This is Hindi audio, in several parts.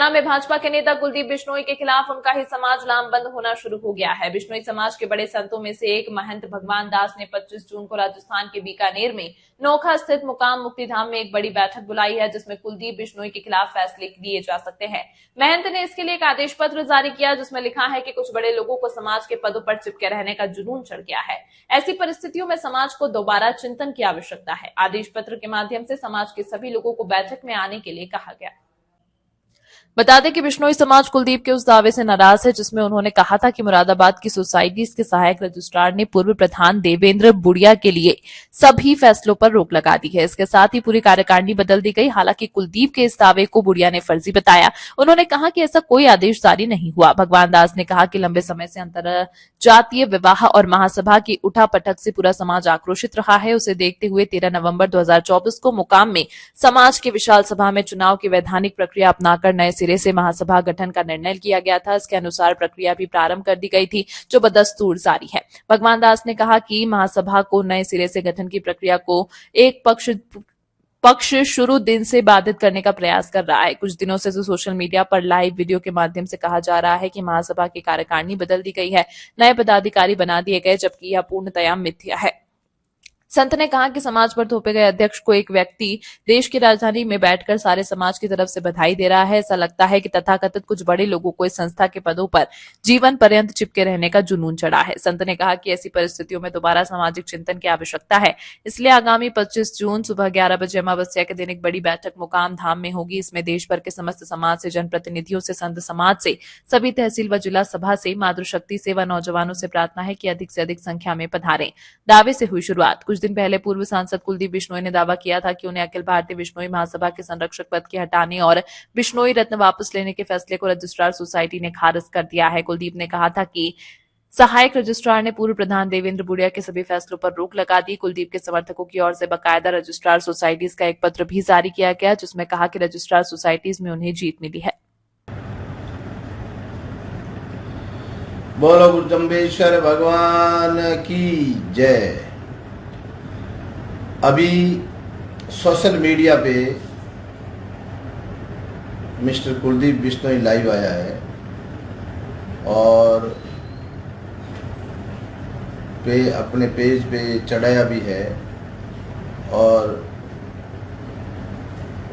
हरियाणा में भाजपा के नेता कुलदीप बिश्नोई के खिलाफ उनका ही समाज लामबंद होना शुरू हो गया है। बिश्नोई समाज के बड़े संतों में से एक महंत भगवान दास ने 25 जून को राजस्थान के बीकानेर में नोखा स्थित मुकाम मुक्तिधाम में एक बड़ी बैठक बुलाई है, जिसमें कुलदीप बिश्नोई के खिलाफ फैसले लिए जा सकते हैं। महंत ने इसके लिए एक आदेश पत्र जारी किया, जिसमें लिखा है कि कुछ बड़े लोगों को समाज के पदों पर चिपके रहने का जुनून चढ़ गया है। ऐसी परिस्थितियों में समाज को दोबारा चिंतन की आवश्यकता है। आदेश पत्र के माध्यम से समाज के सभी लोगों को बैठक में आने के लिए कहा गया। बता दें कि बिश्नोई समाज कुलदीप के उस दावे से नाराज है, जिसमें उन्होंने कहा था कि मुरादाबाद की सोसाइटीज के सहायक रजिस्ट्रार ने पूर्व प्रधान देवेंद्र बुढ़िया के लिए सभी फैसलों पर रोक लगा दी है। इसके साथ ही पूरी कार्यकारिणी बदल दी गई। हालांकि कुलदीप के इस दावे को बुढ़िया ने फर्जी बताया। उन्होंने कहा कि ऐसा कोई आदेश जारी नहीं हुआ। भगवान दास ने कहा कि लंबे समय से अंतर जातीय विवाह और महासभा की उठापटक से पूरा समाज आक्रोशित रहा है। उसे देखते हुए 13 नवंबर 2024 को मुकाम में समाज की विशाल सभा में चुनाव की वैधानिक प्रक्रिया अपनाकर नए सिरे से महासभा गठन का निर्णय किया गया था। इसके अनुसार प्रक्रिया भी प्रारंभ कर दी गई थी, जो बदस्तूर जारी है। भगवान दास ने कहा कि महासभा को नए सिरे से गठन की प्रक्रिया को एक पक्ष शुरू दिन से बाधित करने का प्रयास कर रहा है। कुछ दिनों से जो सोशल मीडिया पर लाइव वीडियो के माध्यम से कहा जा रहा है कि महासभा की कार्यकारिणी बदल दी गई है, नए पदाधिकारी बना दिए गए, जबकि यह पूर्णतया मिथ्या है। संत ने कहा कि समाज पर थोपे गए अध्यक्ष को एक व्यक्ति देश की राजधानी में बैठकर सारे समाज की तरफ से बधाई दे रहा है। ऐसा लगता है कि तथाकथित कुछ बड़े लोगों को इस संस्था के पदों पर जीवन पर्यंत चिपके रहने का जुनून चढ़ा है। संत ने कहा कि ऐसी परिस्थितियों में दोबारा सामाजिक चिंतन की आवश्यकता है। इसलिए आगामी 25 जून सुबह 11 बजे अमावस्या के दिन एक बड़ी बैठक मुकाम धाम में होगी। इसमें देश भर के समस्त समाज से, जनप्रतिनिधियों से, संत समाज से, सभी तहसील व जिला सभा से, मातृशक्ति से व नौजवानों से प्रार्थना है कि अधिक से अधिक संख्या में पधारें। दावे से हुई शुरुआत। कुछ दिन पहले पूर्व सांसद कुलदीप बिश्नोई ने दावा किया था कि उन्हें अखिल भारतीय बिश्नोई महासभा के संरक्षक पद के हटाने और बिश्नोई रत्न वापस लेने के फैसले को रजिस्ट्रार सोसाइटी ने खारिज कर दिया है। कुलदीप ने कहा था कि सहायक रजिस्ट्रार ने पूर्व प्रधान देवेंद्र बुढ़िया के सभी फैसलों पर रोक लगा दी। कुलदीप के समर्थकों की ओर से बाकायदा रजिस्ट्रार सोसाइटीज का एक पत्र भी जारी किया गया, जिसमें कहा कि रजिस्ट्रार सोसाइटीज में उन्हें जीत मिली है। बोलो गुरुजम्बेश्वर भगवान की जय। अभी सोशल मीडिया पे मिस्टर कुलदीप बिश्नोई लाइव आया है और अपने पेज पे चढ़ाया भी है और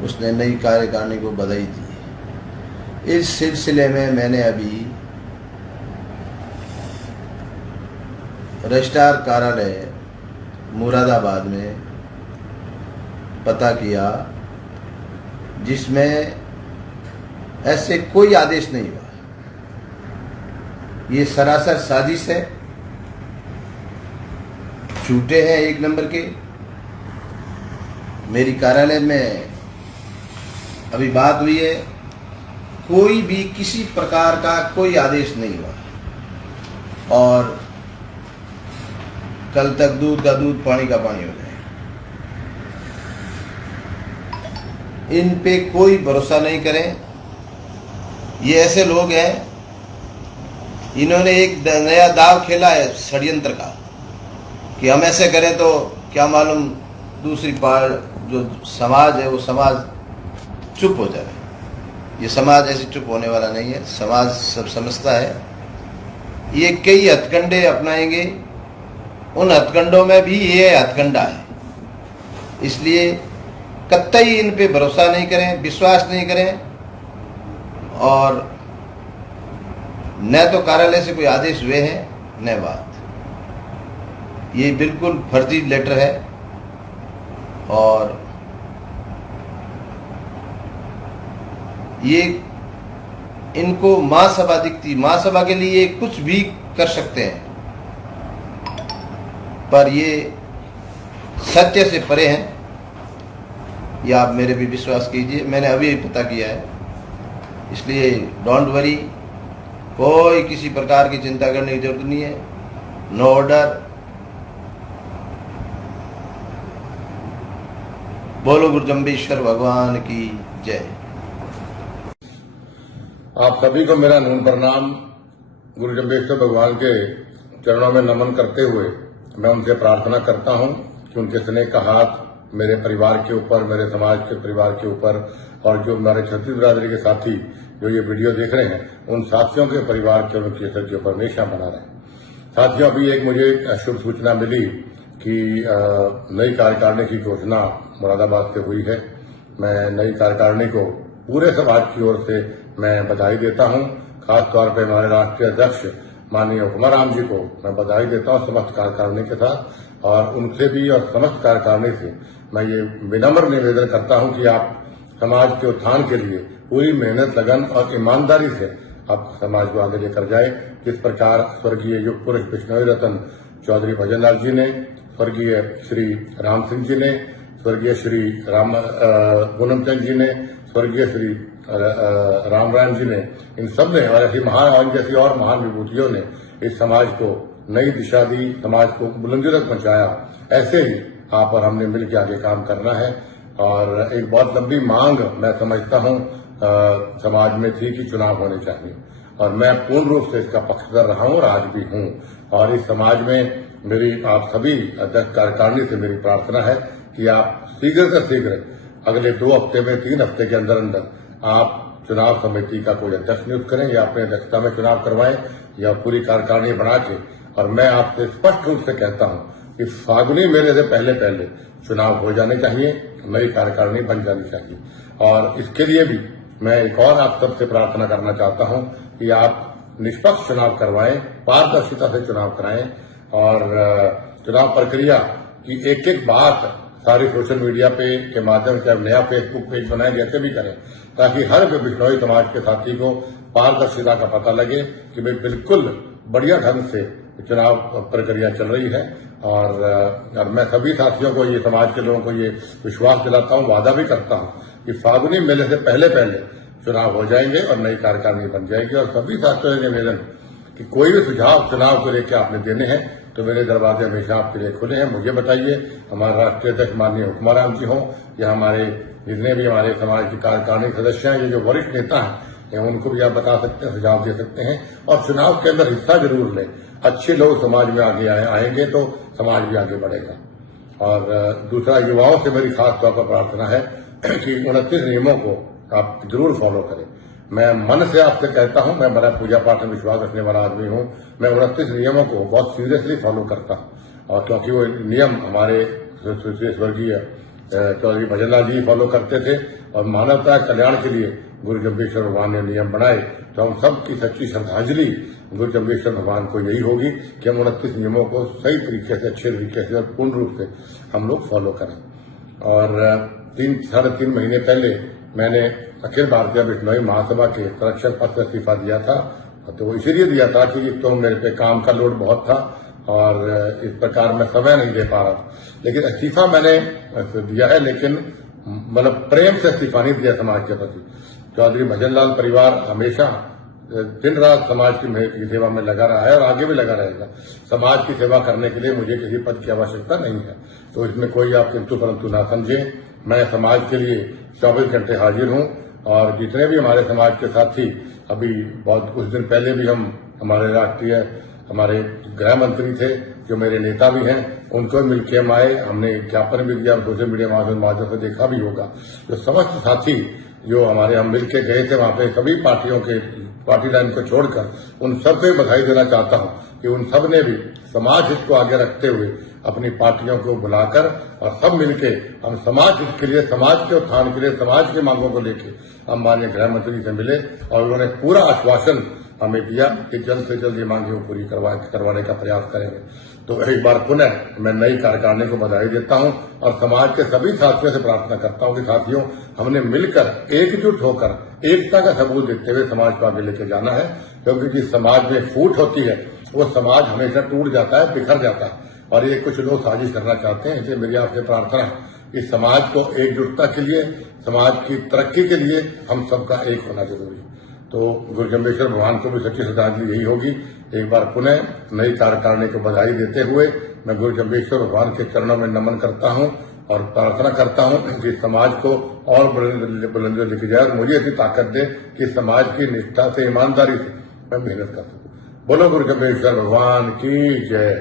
उसने नई कार्यकारिणी को बधाई दी। इस सिलसिले में मैंने अभी रजिस्ट्रार कार्यालय मुरादाबाद में पता किया, जिसमें ऐसे कोई आदेश नहीं हुआ। ये सरासर साजिश है, झूठे हैं एक नंबर के। मेरी कार्यालय में अभी बात हुई है, कोई भी किसी प्रकार का कोई आदेश नहीं हुआ और कल तक दूध का दूध पानी का पानी हो जाए। इन पे कोई भरोसा नहीं करें। ये ऐसे लोग हैं, इन्होंने एक नया दाव खेला है षड्यंत्र का कि हम ऐसे करें तो क्या मालूम दूसरी पार जो समाज है वो समाज चुप हो जाए। ये समाज ऐसे चुप होने वाला नहीं है। समाज सब समझता है। ये कई हथकंडे अपनाएंगे, उन हथकंडों में भी ये हथकंडा है। इसलिए कतई इन पे भरोसा नहीं करें, विश्वास नहीं करें। और न तो कार्यालय से कोई आदेश हुए हैं, न बात। ये बिल्कुल फर्जी लेटर है और ये इनको महासभा दिखती, महासभा के लिए कुछ भी कर सकते हैं, पर ये सत्य से परे हैं। ये आप मेरे भी विश्वास कीजिए, मैंने अभी पता किया है। इसलिए डोंट वरी, कोई किसी प्रकार की चिंता करने की जरूरत नहीं है। No order. बोलो गुरुजम्बेश्वर भगवान की जय। आप सभी को मेरा नून प्रणाम। गुरुजम्बेश्वर भगवान के चरणों में नमन करते हुए मैं उनसे प्रार्थना करता हूं कि उनके स्नेह का हाथ मेरे परिवार के ऊपर, मेरे समाज के परिवार के ऊपर और जो हमारे क्षत्रिय बिरादरी के साथी जो ये वीडियो देख रहे हैं उन साथियों के परिवार के उनके के ऊपर हमेशा बना रहे। साथियों, अभी एक मुझे शुभ सूचना मिली कि नई कार्यकारिणी की घोषणा मुरादाबाद से हुई है। मैं नई कार्यकारिणी को पूरे समाज की ओर से मैं बधाई देता हूं। खासतौर पर हमारे राष्ट्रीय अध्यक्ष माननीय हुकुमाराम जी को मैं बधाई देता हूं समस्त कार्यकारिणी के साथ, और उनसे भी और समस्त कार्यकारिणी से मैं ये विनम्र निवेदन करता हूं कि आप समाज के उत्थान के लिए पूरी मेहनत, लगन और ईमानदारी से आप समाज को आगे लेकर जाए। जिस प्रकार स्वर्गीय युग पुरुष बिश्नोई रतन चौधरी भजनलाल जी ने, स्वर्गीय श्री राम सिंह जी ने, स्वर्गीय श्री पूनम चंद जी ने, स्वर्गीय श्री राम जी ने, इन सब ने और ऐसी महान जैसी और महान विभूतियों ने इस समाज को नई दिशा दी, समाज को बुलंदी तक पहुंचाया। ऐसे ही आप और हमने मिलकर आगे काम करना है। और एक बहुत लंबी मांग मैं समझता हूं समाज में थी कि चुनाव होने चाहिए, और मैं पूर्ण रूप से इसका पक्षधर रहा हूं और आज भी हूं। और इस समाज में मेरी आप सभी अध्यक्ष कार्यकारिणी से मेरी प्रार्थना है कि आप शीघ्र से शीघ्र अगले 2 हफ्ते में 3 हफ्ते के अंदर अंदर आप चुनाव समिति का कोई अध्यक्ष नियुक्त करें या अपने अध्यक्षता में चुनाव करवाएं या पूरी कार्यकारिणी बना के। और मैं आपसे स्पष्ट रूप से कहता हूं कि फागुनी मेले से पहले पहले चुनाव हो जाने चाहिए, नई कार्यकारिणी बन जानी चाहिए। और इसके लिए भी मैं एक और आप सबसे प्रार्थना करना चाहता हूं कि आप निष्पक्ष चुनाव करवाएं, पारदर्शिता से चुनाव कराएं, और चुनाव प्रक्रिया की एक एक बात सारी सोशल मीडिया पे के माध्यम से नया फेसबुक पेज बनाएं, जैसे भी करें, ताकि हर बिश्नोई समाज के साथी को पारदर्शिता का पता लगे कि भाई बिल्कुल बढ़िया ढंग से चुनाव प्रक्रिया चल रही है। और मैं सभी साथियों को, ये समाज के लोगों को ये विश्वास दिलाता हूं, वादा भी करता हूं कि फागुनी मेले से पहले पहले चुनाव हो जाएंगे और नई कार्यकारिणी बन जाएगी। और सभी साथियों से निवेदन कि कोई भी सुझाव चुनाव को लेकर आपने देने हैं तो मेरे दरवाजे हमेशा आपके लिए खुले हैं। मुझे बताइए, हमारे राष्ट्रीय अध्यक्ष माननीय हुकुमाराम जी हों या हमारे जितने भी हमारे समाज के कार्यकारिणी सदस्य हैं, ये जो वरिष्ठ नेता हैं, उनको भी आप बता सकते हैं, सुझाव दे सकते हैं। और चुनाव के अंदर हिस्सा जरूर लें। अच्छे लोग समाज में आगे आएंगे तो समाज भी आगे बढ़ेगा। और दूसरा, युवाओं से मेरी खास तौर पर प्रार्थना है कि 29 नियमों को आप जरूर फॉलो करें। मैं मन से आपसे कहता हूं, मैं बड़ा पूजा पाठ में विश्वास रखने वाला आदमी हूं। मैं 29 नियमों को बहुत सीरियसली फॉलो करता हूं, और क्योंकि वो नियम हमारे स्वर्गीय चौधरी भजनलाल जी फॉलो करते थे, और मानवता कल्याण के लिए गुरु जम्बेश्वर भगवान ने नियम बनाए, तो हम सबकी सच्ची श्रद्धांजलि गुरु जम्बेश्वर भगवान को यही होगी कि हम 29 नियमों को सही तरीके से, अच्छे तरीके से और पूर्ण रूप से हम लोग फॉलो करें। और 3-3.5 महीने पहले मैंने अखिल भारतीय बिश्नोई महासभा के संरक्षक पद से इस्तीफा दिया था। तो इसीलिए दिया था कि तो मेरे पे काम का लोड बहुत था और इस प्रकार मैं समय नहीं दे पा रहा था। लेकिन इस्तीफा मैंने दिया है, लेकिन मतलब प्रेम से इस्तीफा नहीं दिया समाज के प्रति। चौधरी भजनलाल परिवार हमेशा दिन रात समाज की सेवा में लगा रहा है और आगे भी लगा रहेगा। समाज की सेवा करने के लिए मुझे किसी पद की आवश्यकता नहीं है, तो इसमें कोई आप किंतु परंतु ना समझें। मैं समाज के लिए 24 घंटे हाजिर हूं, और जितने भी हमारे समाज के साथी, अभी बहुत कुछ दिन पहले भी हमारे गृह मंत्री थे जो मेरे नेता भी हैं, उनको मिलकर हम आए, हमने ज्ञापन भी दिया, सोशल मीडिया माध्यम से देखा भी होगा। जो समस्त साथी जो हमारे हम मिलकर गए थे वहां पे, सभी पार्टियों के पार्टी लाइन को छोड़कर उन सबको बधाई देना चाहता हूं कि उन सब ने भी समाज हित को आगे रखते हुए अपनी पार्टियों को बुलाकर और सब मिलके हम समाज हित के लिए, समाज के उत्थान के लिए, समाज की मांगों को लेकर हम माननीय गृह मंत्री से मिले, और उन्होंने पूरा आश्वासन हमें दिया कि जल्द से जल्द ये मांगे पूरी करवाने का प्रयास करेंगे। तो एक बार पुनः मैं नई कार्यकारिणी को बधाई देता हूं और समाज के सभी साथियों से प्रार्थना करता हूं कि साथियों, हमने मिलकर एकजुट होकर एकता का सबूत देते हुए समाज को आगे लेके जाना है। क्योंकि जिस समाज में फूट होती है वो समाज हमेशा टूट जाता है, बिखर जाता है, और ये कुछ लोग साजिश करना चाहते हैं। इसलिए मेरी आपसे प्रार्थना है कि समाज को एकजुटता के लिए, समाज की तरक्की के लिए हम सबका एक होना जरूरी है। तो गुरु जम्बेश्वर भगवान को भी सच्ची श्रद्धांजलि यही होगी। एक बार पुनः नई कार्यकारिणी को बधाई देते हुए मैं गुरु जम्बेश्वर भगवान के चरणों में नमन करता हूं और प्रार्थना करता हूं कि समाज को और बुलंदियों लेके जाए और मुझे ऐसी ताकत दे कि समाज की निष्ठा से, ईमानदारी से मैं मेहनत कर सकूं। बोलो गुरु जम्बेश्वर भगवान की जय।